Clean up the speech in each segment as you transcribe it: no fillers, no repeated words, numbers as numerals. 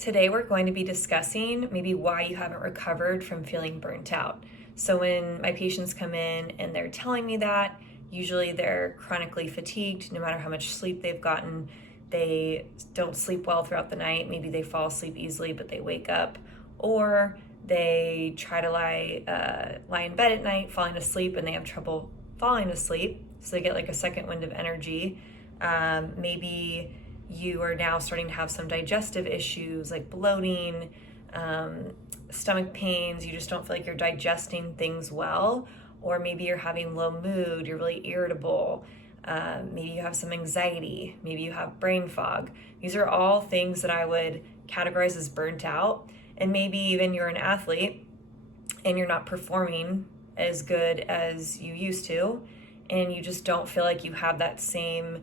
Today we're going to be discussing maybe why you haven't recovered from feeling burnt out. So when my patients come in and they're telling me that, usually they're chronically fatigued, no matter how much sleep they've gotten. They don't sleep well throughout the night. Maybe they fall asleep easily, but they wake up. Or they try to lie in bed at night, falling asleep, and they have trouble falling asleep. So they get like a second wind of energy. Maybe you are now starting to have some digestive issues like bloating, stomach pains. You just don't feel like you're digesting things well. Or maybe you're having low mood, you're really irritable. Maybe you have some anxiety, maybe you have brain fog. These are all things that I would categorize as burnt out. And maybe even you're an athlete and you're not performing as good as you used to, and you just don't feel like you have that same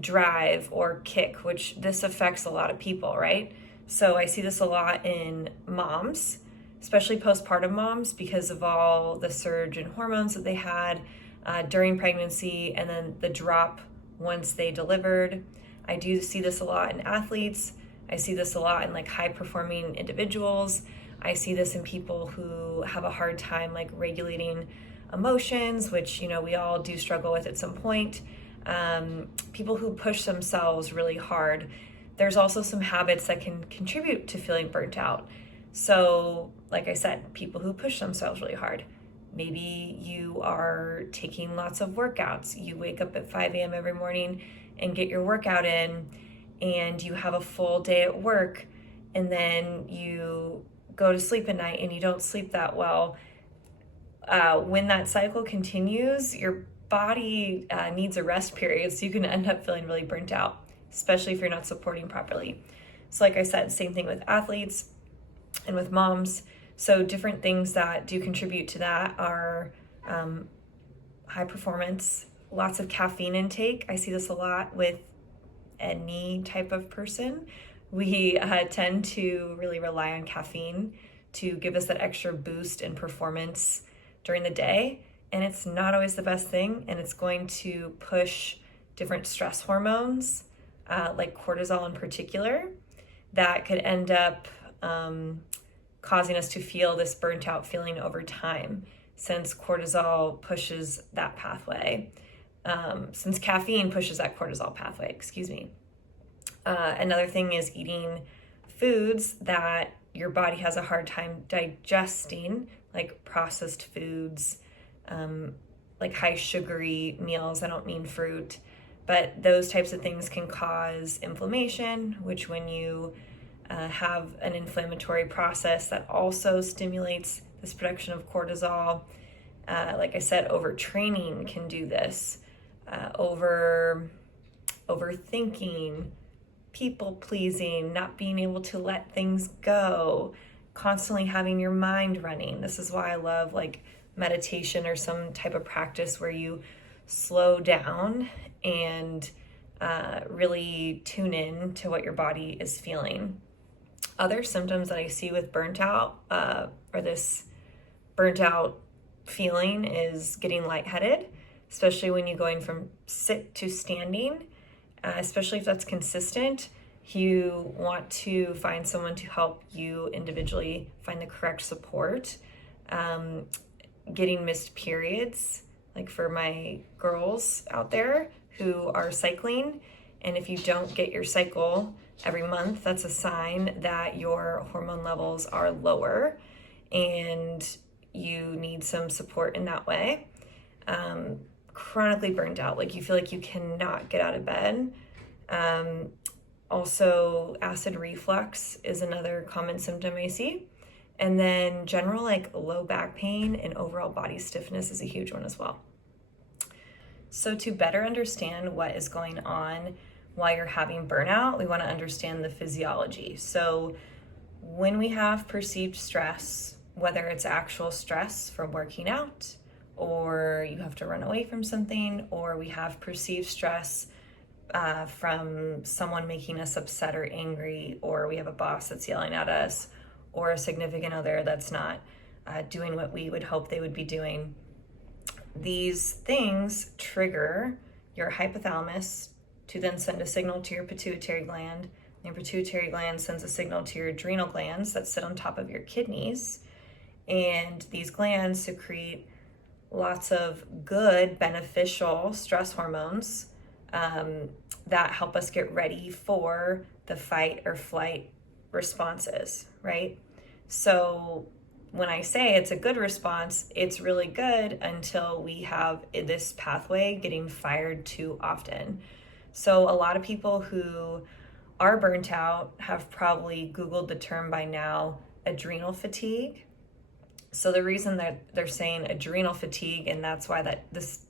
drive or kick, which this affects a lot of people, right? So I see this a lot in moms, especially postpartum moms, because of all the surge in hormones that they had during pregnancy and then the drop once they delivered. I do see this a lot in athletes. I see this a lot in like high performing individuals. I see this in people who have a hard time like regulating emotions, which, you know, we all do struggle with at some point. People who push themselves really hard. There's also some habits that can contribute to feeling burnt out. So, like I said, people who push themselves really hard. Maybe you are taking lots of workouts. You wake up at 5 a.m. every morning and get your workout in, and you have a full day at work, and then you go to sleep at night and you don't sleep that well. When that cycle continues, your body needs a rest period, so you can end up feeling really burnt out, especially if you're not supporting properly. So like I said, same thing with athletes and with moms. So different things that do contribute to that are high performance, lots of caffeine intake. I see this a lot with any type of person. We tend to really rely on caffeine to give us that extra boost in performance during the day. And it's not always the best thing. And it's going to push different stress hormones, like cortisol in particular, that could end up causing us to feel this burnt out feeling over time, since cortisol pushes that pathway. Since caffeine pushes that cortisol pathway, excuse me. Another thing is eating foods that your body has a hard time digesting, like processed foods, like high sugary meals. I don't mean fruit, but those types of things can cause inflammation, which when you have an inflammatory process that also stimulates this production of cortisol. Like I said, overtraining can do this. Overthinking, people pleasing, not being able to let things go, constantly having your mind running. This is why I love like meditation or some type of practice where you slow down and really tune in to what your body is feeling. Other symptoms that I see with burnt out or this burnt out feeling is getting lightheaded, especially when you're going from sit to standing, especially if that's consistent. You want to find someone to help you individually find the correct support. Getting missed periods, like for my girls out there who are cycling, and if you don't get your cycle every month, that's a sign that your hormone levels are lower and you need some support in that way. Chronically burned out, like you feel like you cannot get out of bed. Also, acid reflux is another common symptom I see. And then general like low back pain and overall body stiffness is a huge one as well. So to better understand what is going on while you're having burnout, we want to understand the physiology. So when we have perceived stress, whether it's actual stress from working out, or you have to run away from something, or we have perceived stress from someone making us upset or angry, or we have a boss that's yelling at us, or a significant other that's not doing what we would hope they would be doing. These things trigger your hypothalamus to then send a signal to your pituitary gland Your pituitary gland sends a signal to your adrenal glands that sit on top of your kidneys, and these glands secrete lots of good, beneficial stress hormones that help us get ready for the fight or flight responses, right? So when I say it's a good response, it's really good until we have this pathway getting fired too often. So a lot of people who are burnt out have probably Googled the term by now, adrenal fatigue. So the reason that they're saying adrenal fatigue, and that's why that this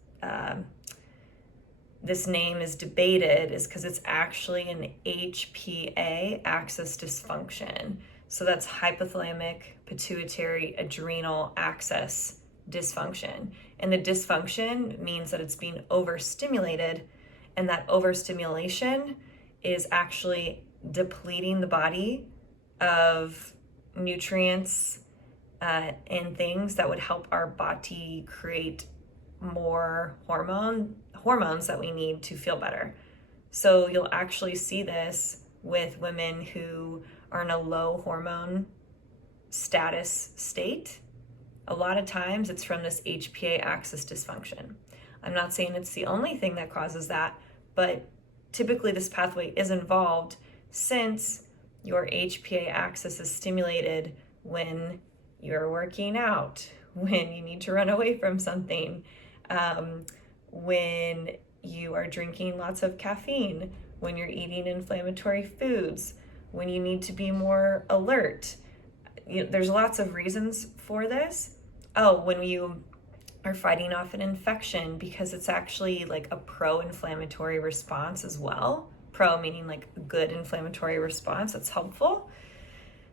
name is debated, is because it's actually an HPA axis dysfunction. So that's hypothalamic pituitary adrenal axis dysfunction. And the dysfunction means that it's being overstimulated, and that overstimulation is actually depleting the body of nutrients and things that would help our body create more hormones that we need to feel better. So you'll actually see this with women who are in a low hormone status state. A lot of times it's from this HPA axis dysfunction. I'm not saying it's the only thing that causes that, but typically this pathway is involved since your HPA axis is stimulated when you're working out, when you need to run away from something, when you are drinking lots of caffeine, when you're eating inflammatory foods, when you need to be more alert. There's lots of reasons for this. Oh, when you are fighting off an infection, because it's actually like a pro-inflammatory response as well. Pro meaning like a good inflammatory response that's helpful.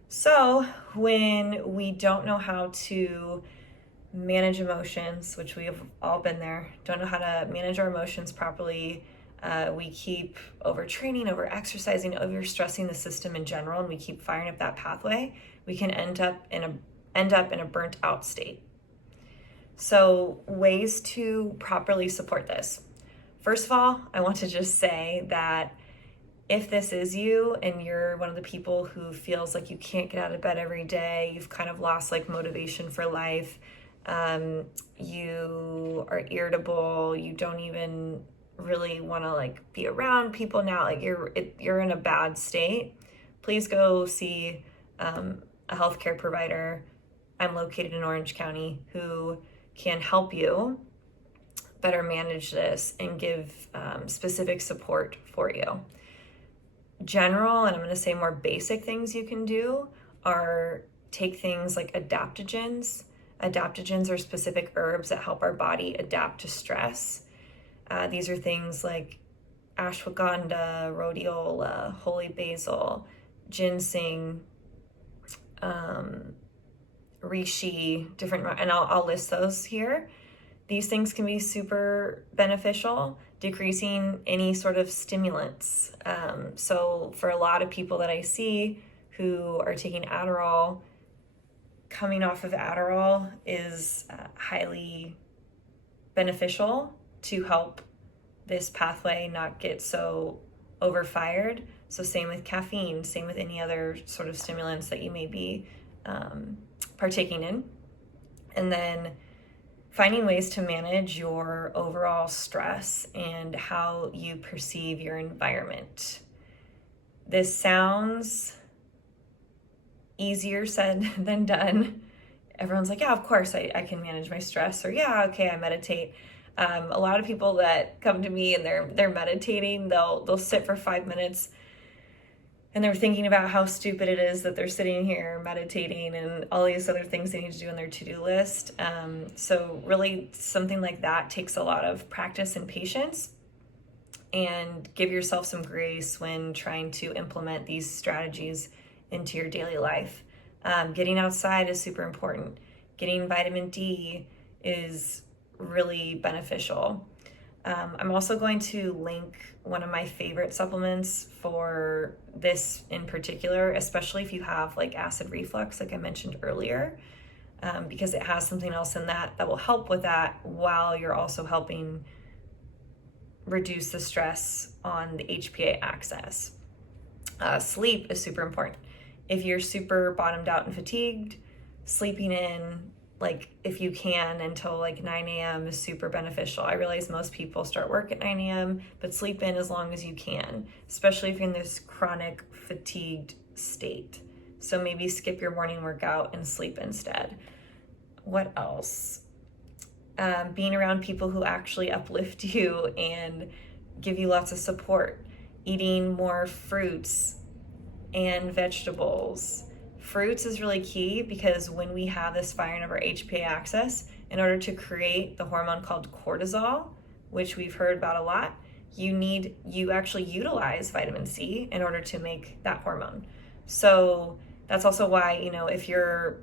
So when we don't know how to manage emotions, which we have all been there, don't know how to manage our emotions properly, we keep overtraining, over-exercising, over-stressing the system in general, and we keep firing up that pathway, we can end up in a burnt out state. So ways to properly support this. First of all, I want to just say that if this is you and you're one of the people who feels like you can't get out of bed every day, you've kind of lost like motivation for life, you are irritable, you don't even really want to like be around people now, like you're in a bad state, please go see a healthcare provider. I'm located in Orange County, who can help you better manage this and give specific support for you. General, and I'm going to say more basic things you can do are take things like adaptogens. Adaptogens are specific herbs that help our body adapt to stress. These are things like ashwagandha, rhodiola, holy basil, ginseng, reishi, different, and I'll list those here. These things can be super beneficial, decreasing any sort of stimulants. So for a lot of people that I see who are taking Adderall, coming off of Adderall is highly beneficial to help this pathway not get so overfired. So same with caffeine, same with any other sort of stimulants that you may be partaking in. And then finding ways to manage your overall stress and how you perceive your environment. This sounds easier said than done. Everyone's like, yeah, of course I can manage my stress, or yeah, okay, I meditate. A lot of people that come to me and they're meditating, they'll sit for 5 minutes and they're thinking about how stupid it is that they're sitting here meditating and all these other things they need to do on their to-do list. So really something like that takes a lot of practice and patience, and give yourself some grace when trying to implement these strategies into your daily life. Getting outside is super important. Getting vitamin D is really beneficial. I'm also going to link one of my favorite supplements for this in particular, especially if you have like acid reflux, like I mentioned earlier, because it has something else in that will help with that while you're also helping reduce the stress on the HPA axis. Sleep is super important. If you're super bottomed out and fatigued, sleeping in, like if you can, until like 9 a.m. is super beneficial. I realize most people start work at 9 a.m., but sleep in as long as you can, especially if you're in this chronic fatigued state. So maybe skip your morning workout and sleep instead. What else? Being around people who actually uplift you and give you lots of support. Eating more fruits and vegetables. Fruits is really key because when we have this firing of our HPA axis, in order to create the hormone called cortisol, which we've heard about a lot, you actually utilize vitamin C in order to make that hormone. So that's also why, if you're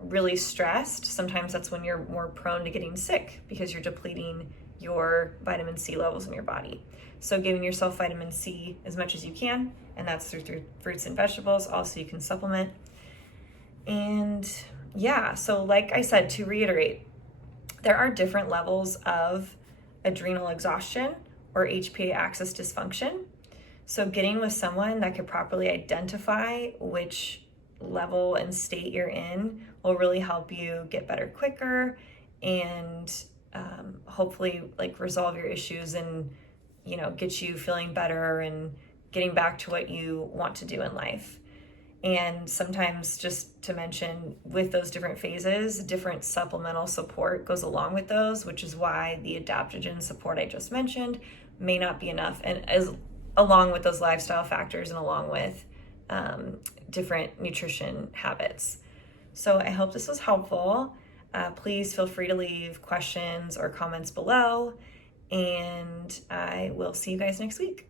really stressed, sometimes that's when you're more prone to getting sick because you're depleting your vitamin C levels in your body. So giving yourself vitamin C as much as you can, and that's through fruits and vegetables. Also, you can supplement. And yeah, so like I said, to reiterate, there are different levels of adrenal exhaustion or HPA axis dysfunction. So getting with someone that could properly identify which level and state you're in will really help you get better quicker and hopefully like resolve your issues and get you feeling better and getting back to what you want to do in life. And sometimes, just to mention, with those different phases, different supplemental support goes along with those, which is why the adaptogen support I just mentioned may not be enough, and as along with those lifestyle factors and along with different nutrition habits. So I hope this was helpful. Please feel free to leave questions or comments below, and I will see you guys next week.